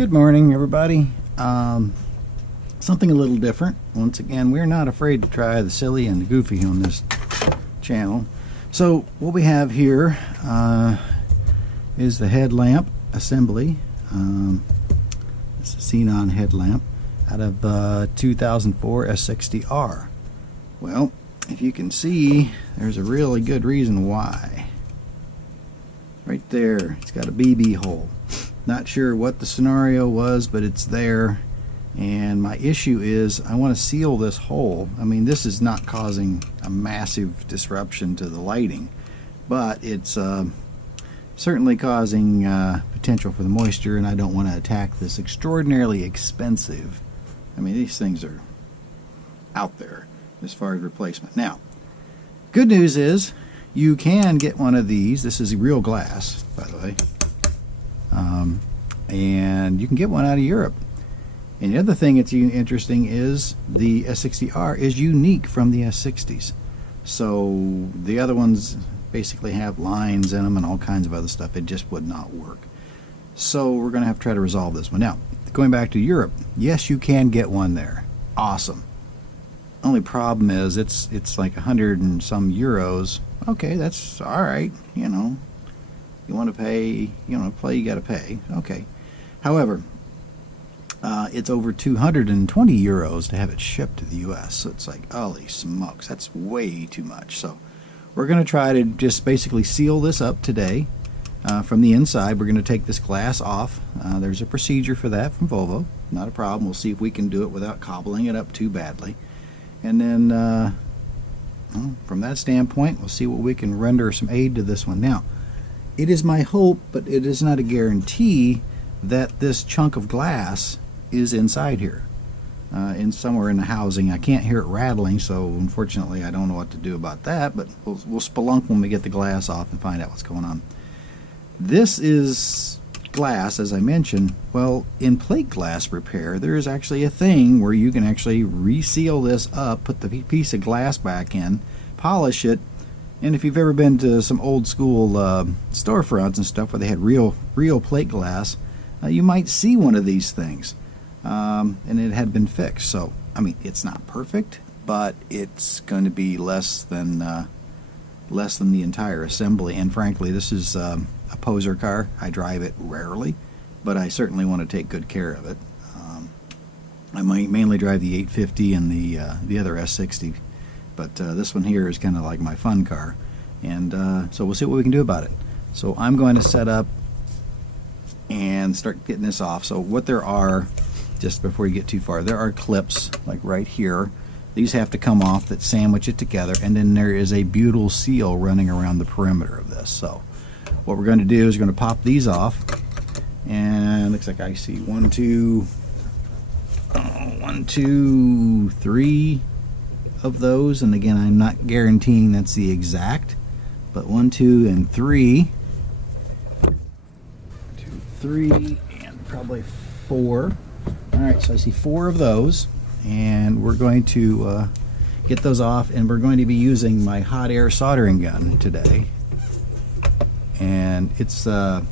Good morning, everybody. Something a little different. Once again, we're not afraid to try the silly and the goofy on this channel. So what we have here is the headlamp assembly. It's a xenon headlamp out of 2004 S60R. Well, if you can see, there's a really good reason why. Right there, it's got a BB hole. Not sure what the scenario was, but it's there. And my issue is I want to seal this hole. I mean, this is not causing a massive disruption to the lighting, but it's certainly causing potential for the moisture, and I don't want to attack this extraordinarily expensive. I mean, these things are out there as far as replacement. Now, good news is you can get one of these. This is real glass, by the way. And you can get one out of Europe. And the other thing that's interesting is the S60R is unique from the S60s. So the other ones basically have lines in them and all kinds of other stuff. It just would not work. So we're going to have to try to resolve this one. Now, going back to Europe, yes, you can get one there. Awesome. Only problem is it's like 100 and some euros. Okay, that's all right. You know, you want to pay, you know, play, you got to pay. Okay. However, it's over 220 euros to have it shipped to the US. So it's like, holy smokes, that's way too much. So we're going to try to just basically seal this up today. From the inside, we're going to take this glass off. There's a procedure for that from Volvo. Not a problem. We'll see if we can do it without cobbling it up too badly. And then well, from that standpoint, we'll see what we can render some aid to this one. Now, it is my hope, but it is not a guarantee, that this chunk of glass is inside here, in somewhere in the housing. I can't hear it rattling, so unfortunately I don't know what to do about that, but we'll spelunk when we get the glass off and find out what's going on. This is glass, as I mentioned. Well, in plate glass repair, there is actually a thing where you can actually reseal this up, put the piece of glass back in, polish it, and if you've ever been to some old school storefronts and stuff where they had real plate glass, you might see one of these things, and it had been fixed. So, I mean, it's not perfect, but it's going to be less than the entire assembly. And frankly, this is a poser car. I drive it rarely, but I certainly want to take good care of it. I might mainly drive the 850 and the other S60, but this one here is kind of like my fun car, and so we'll see what we can do about it. So I'm going to set up and start getting this off. So what there are, just before you get too far, there are clips like right here. These have to come off that sandwich it together, and then there is a butyl seal running around the perimeter of this. So what we're going to do is we're going to pop these off, and looks like I see 1, 2, 3 of those. And again, I'm not guaranteeing that's the exact, but 1, 2, and 3. 3 and probably 4. Alright, so I see 4 of those, and we're going to get those off, and we're going to be using my hot air soldering gun today. And it's the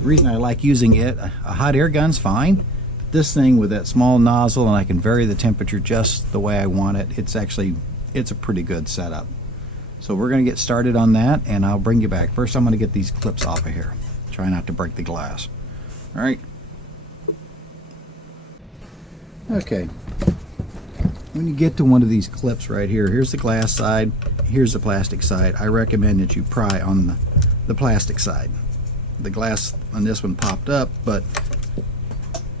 reason I like using it. A hot air gun's fine, but this thing with that small nozzle, and I can vary the temperature just the way I want it, it's a pretty good setup. So we're going to get started on that, and I'll bring you back. First, I'm going to get these clips off of here. Try not to break the glass. All right. Okay. When you get to one of these clips right here, here's the glass side, here's the plastic side. I recommend that you pry on the plastic side. The glass on this one popped up,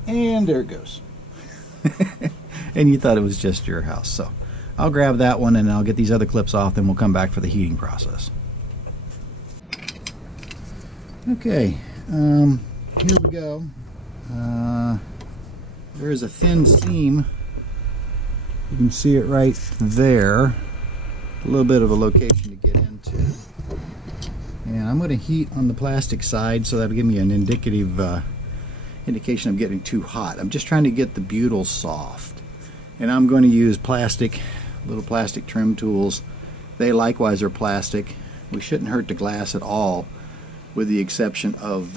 and there it goes. And you thought it was just your house. So I'll grab that one, and I'll get these other clips off, then we'll come back for the heating process. Okay, here we go. There is a thin seam. You can see it right there. A little bit of a location to get into. And I'm going to heat on the plastic side, so that'll give me an indicative indication of getting too hot. I'm just trying to get the butyl soft. And I'm going to use little plastic trim tools. They likewise are plastic. We shouldn't hurt the glass at all, with the exception of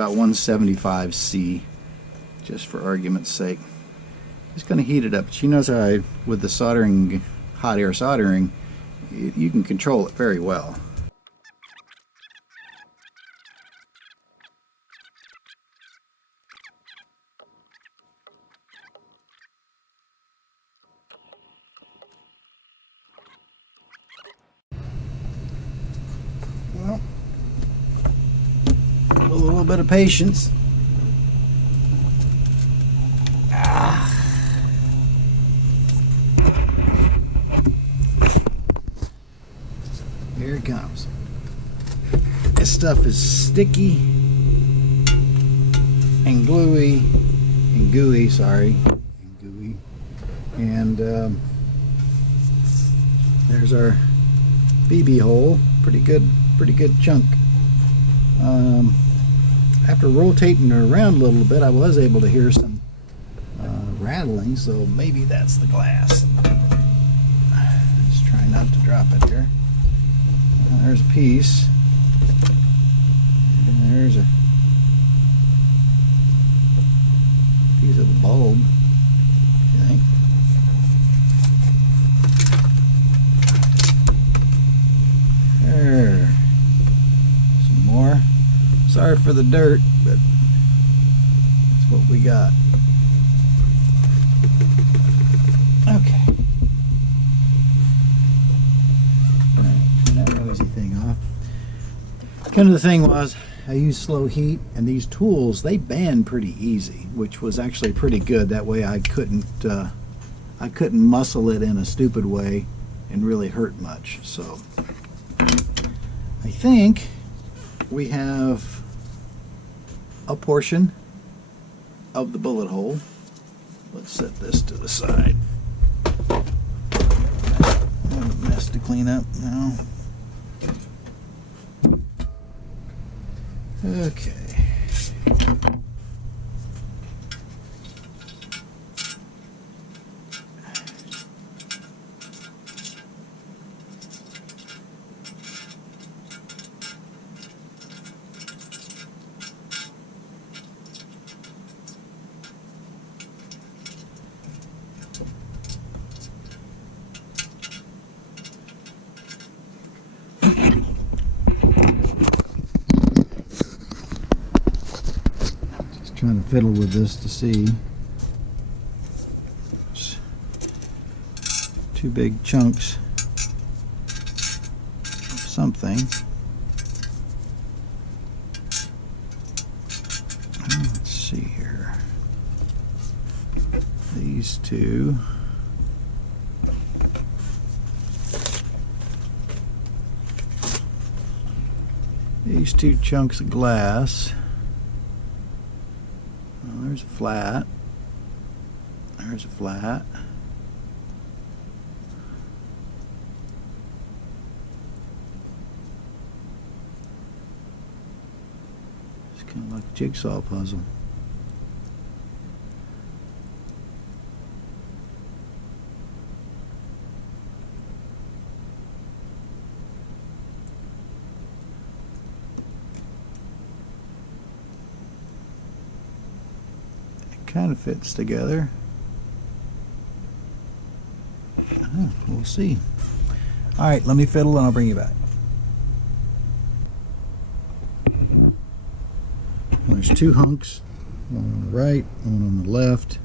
about 175C, just for argument's sake. Just going to heat it up. She knows how with the soldering, hot air soldering, you can control it very well. Well, a little bit of patience. Here it comes. This stuff is sticky and gluey and gooey, sorry, and gooey. And there's our BB hole. Pretty good chunk. After rotating it around a little bit, I was able to hear some rattling, so maybe that's the glass. Just try not to drop it here. There's a piece, and there's a piece of a bulb, I think. There. Some more. Sorry for the dirt, but that's what we got. Okay. Thing off. Kind of the thing was, I use slow heat, and these tools, they bend pretty easy, which was actually pretty good. That way I couldn't muscle it in a stupid way and really hurt much. So I think we have a portion of the bullet hole. Let's set this to the side. I have a mess to clean up now. Okay. Trying to fiddle with this to see. It's two big chunks of something. Let's see here. These two. These two chunks of glass. There's a flat. There's a flat. It's kind of like a jigsaw puzzle. Kind of fits together. We'll see. Alright, let me fiddle and I'll bring you back. There's two hunks, one on the right, one on the left.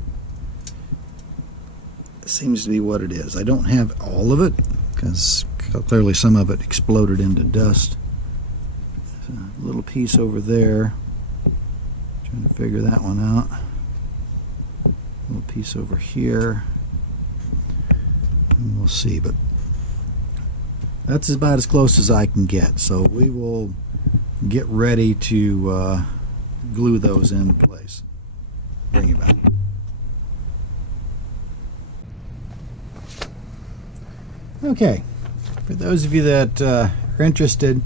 It seems to be what it is. I don't have all of it because clearly some of it exploded into dust. There's a little piece over there. Trying to figure that one out. Little piece over here, and we'll see, but that's about as close as I can get. So we will get ready to glue those in place. Bring it back. Okay, for those of you that are interested,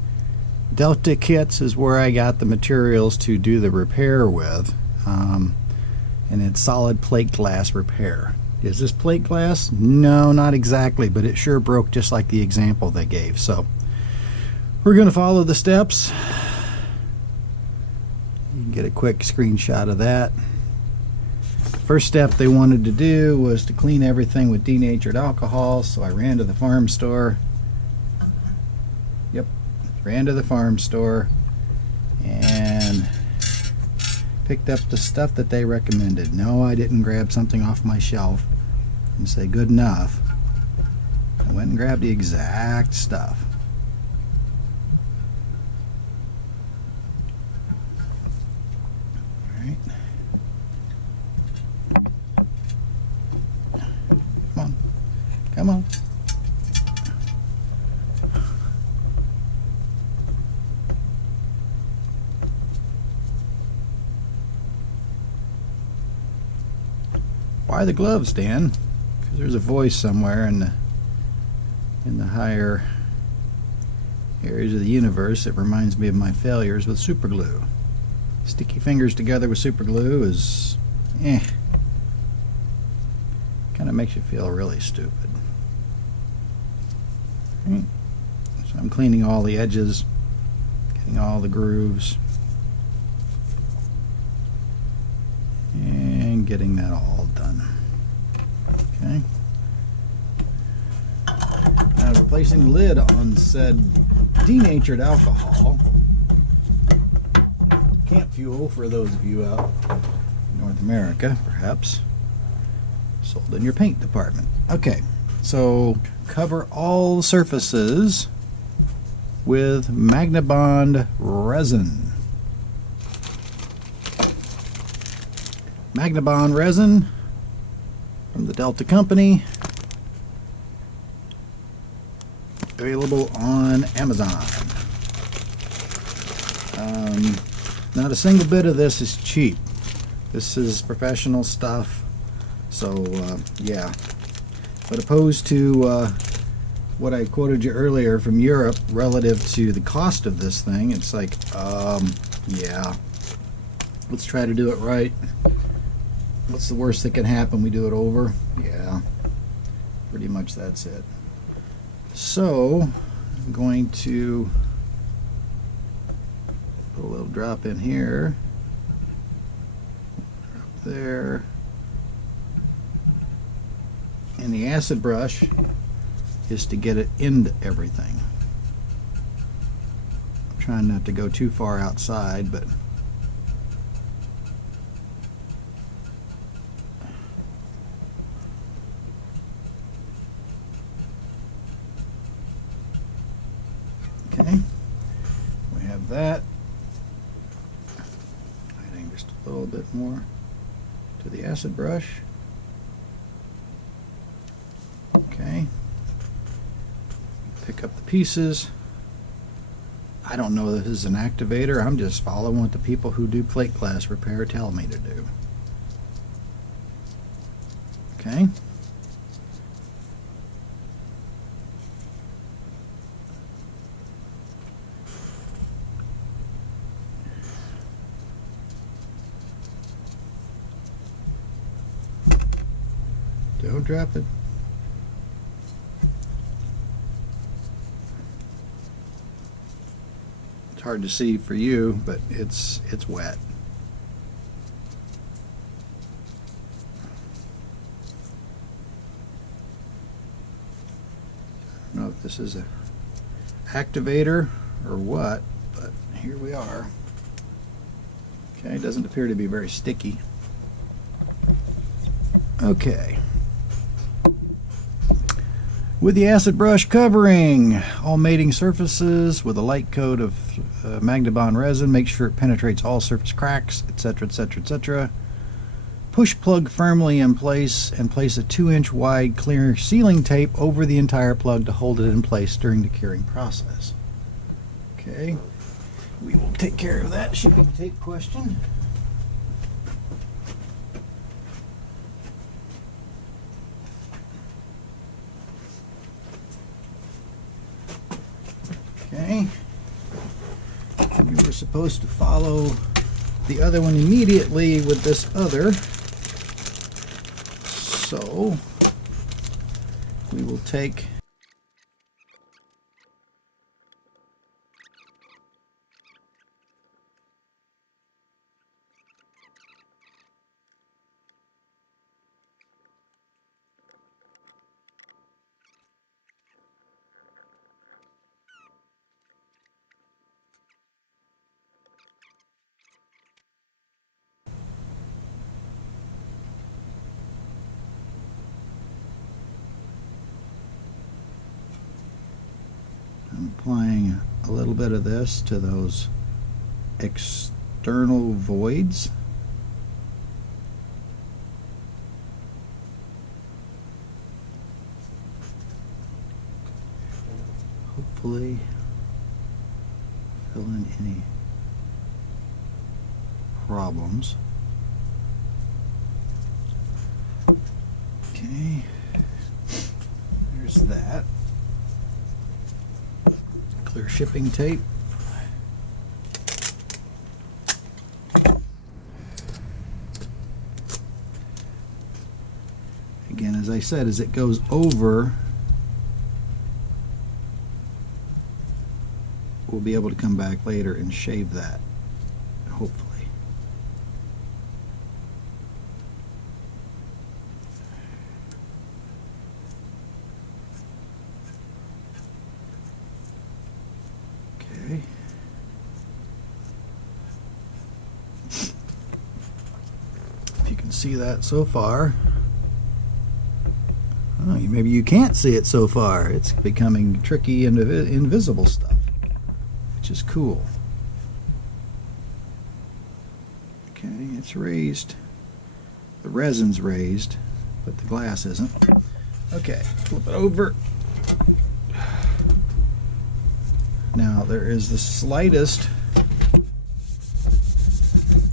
Delta Kits is where I got the materials to do the repair with. And it's solid plate glass repair. Is this plate glass? No, not exactly, but it sure broke just like the example they gave. So we're going to follow the steps. You get a quick screenshot of that. First step they wanted to do was to clean everything with denatured alcohol, so I ran to the farm store. Yep, ran to the farm store and picked up the stuff that they recommended. No, I didn't grab something off my shelf and say good enough. I went and grabbed the exact stuff. All right. Come on. Come on. Why the gloves, Dan? Because there's a voice somewhere in the higher areas of the universe that reminds me of my failures with super glue. Sticky fingers together with super glue is kind of makes you feel really stupid. Right. So I'm cleaning all the edges, getting all the grooves, and getting that all done. Okay. Now replacing the lid on said denatured alcohol, camp fuel for those of you out in North America, perhaps, sold in your paint department. Okay, so cover all surfaces with Magnabond resin. Magnabond resin from the Delta Company, available on Amazon. Not a single bit of this is cheap. This is professional stuff, so yeah. But opposed to what I quoted you earlier from Europe relative to the cost of this thing, it's like, yeah, let's try to do it right. What's the worst that can happen? We do it over? Yeah, pretty much that's it. So I'm going to put a little drop in here, drop there, and the acid brush is to get it into everything. I'm trying not to go too far outside, but okay, we have that. Adding just a little bit more to the acid brush. Okay. Pick up the pieces. I don't know if this is an activator. I'm just following what the people who do plate glass repair tell me to do. Okay. Don't drop it. It's hard to see for you, but it's wet. I don't know if this is a activator or what, but here we are. Okay, it doesn't appear to be very sticky. Okay. With the acid brush covering all mating surfaces with a light coat of Magnabond resin, make sure it penetrates all surface cracks, etc., etc., etc. Push plug firmly in place and place a 2-inch wide clear sealing tape over the entire plug to hold it in place during the curing process. Okay, we will take care of that shipping tape question. Okay, we were supposed to follow the other one immediately with this other, so we will take applying a little bit of this to those external voids. Hopefully fill in any problems. Okay, there's that. Clear shipping tape. Again, as I said, as it goes over, we'll be able to come back later and shave that, hopefully. Okay. If you can see that so far. Oh, maybe you can't see it so far. It's becoming tricky and invisible stuff, which is cool. Okay, it's raised. The resin's raised, but the glass isn't. Okay, flip it over. Now there is the slightest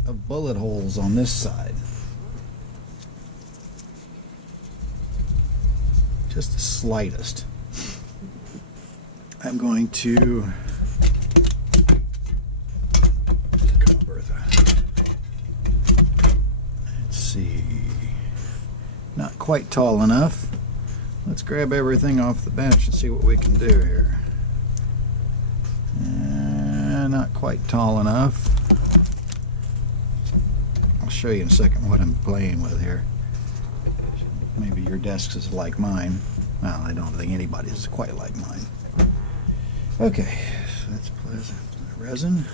of bullet holes on this side. Just the slightest. I'm going to come on, Bertha. Let's see. Not quite tall enough. Let's grab everything off the bench and see what we can do here. Not quite tall enough. I'll show you in a second what I'm playing with here. Maybe your desk is like mine. Well, I don't think anybody's is quite like mine. Okay, so that's pleasant. Resin.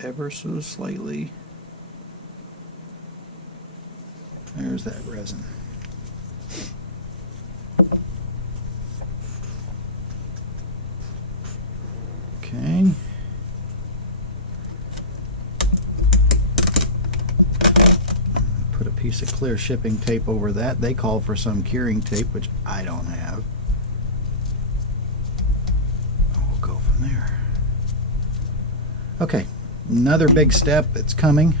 Ever so slightly. There's that resin. Okay. Put a piece of clear shipping tape over that. They call for some curing tape, which I don't have. We'll go from there. Okay, another big step that's coming.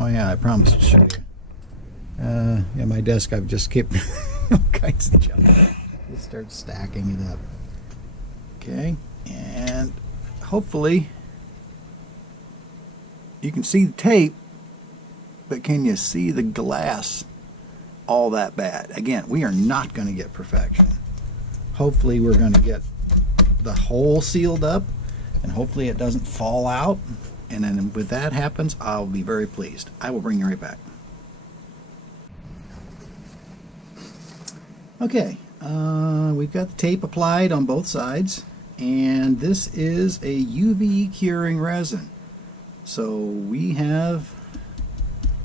Oh yeah, I promised to show you. Yeah, my desk, I've just kept all kinds of junk. Let's start stacking it up. Okay, and hopefully you can see the tape, but can you see the glass all that bad? Again, we are not going to get perfection. Hopefully we're going to get the hole sealed up, and hopefully it doesn't fall out, and then when that happens, I'll be very pleased. I will bring you right back. Okay, we've got the tape applied on both sides, and this is a UV curing resin. So we have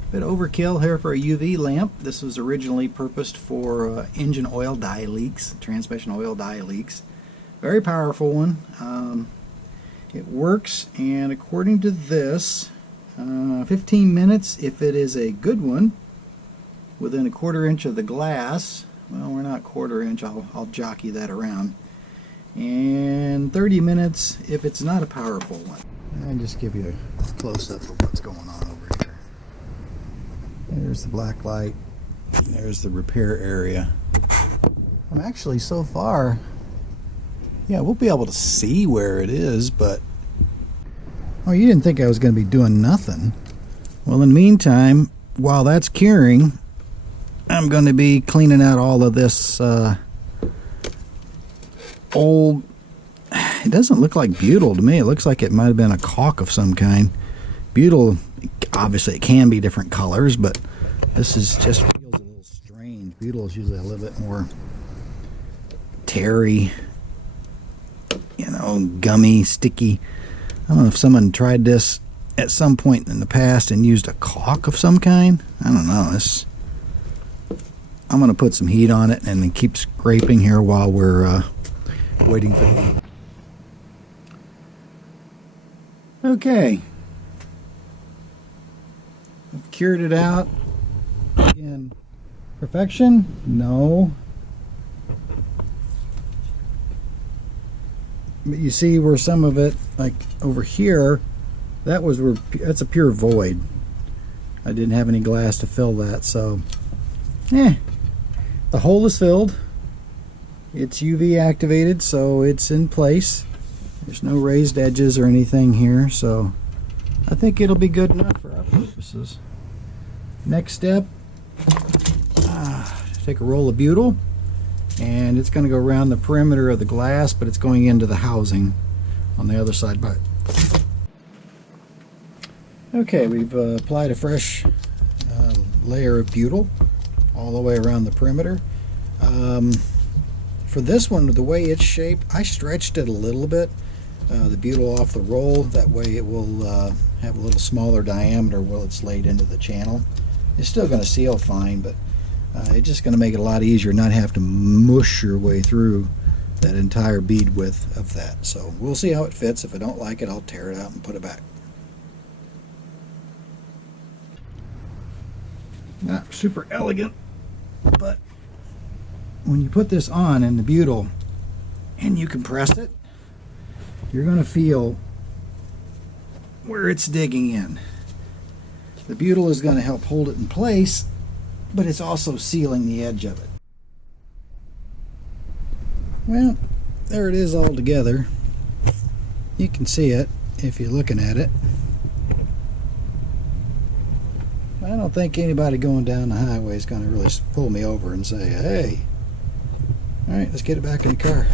a bit overkill here for a UV lamp. This was originally purposed for engine oil dye leaks, transmission oil dye leaks. Very powerful one. It works, and according to this, 15 minutes if it is a good one, within a 1/4 inch of the glass. Well, we're not 1/4 inch, I'll jockey that around. And 30 minutes if it's not a powerful one. I'll just give you a close-up of what's going on over here. There's the black light, and there's the repair area. I'm actually, so far, yeah, we'll be able to see where it is, but oh, you didn't think I was going to be doing nothing. Well, in the meantime, while that's curing, I'm going to be cleaning out all of this old, it doesn't look like butyl to me. It looks like it might have been a caulk of some kind. Butyl, obviously it can be different colors, but this is just feels a little strange. Butyl is usually a little bit more terry, you know, gummy, sticky. I don't know if someone tried this at some point in the past and used a caulk of some kind. I don't know. I'm going to put some heat on it and then keep scraping here while we're waiting for the... Okay. I've cured it out. Again, perfection? No. But you see where some of it, like over here, that's a pure void. I didn't have any glass to fill that, so the hole is filled. It's UV activated, so it's in place. There's no raised edges or anything here, so I think it'll be good enough for our purposes. Next step, take a roll of butyl, and it's going to go around the perimeter of the glass, but it's going into the housing on the other side. But okay, we've applied a fresh layer of butyl all the way around the perimeter. For this one, the way it's shaped, I stretched it a little bit, the butyl off the roll. That way it will have a little smaller diameter while it's laid into the channel. It's still going to seal fine, but it's just going to make it a lot easier, not have to mush your way through that entire bead width of that. So we'll see how it fits. If I don't like it, I'll tear it out and put it back. Not super elegant, but when you put this on in the butyl and you compress it, you're going to feel where it's digging in. The butyl is going to help hold it in place, but it's also sealing the edge of it. Well, there it is all together. You can see it if you're looking at it. I don't think anybody going down the highway is going to really pull me over and say, hey, all right, let's get it back in the car.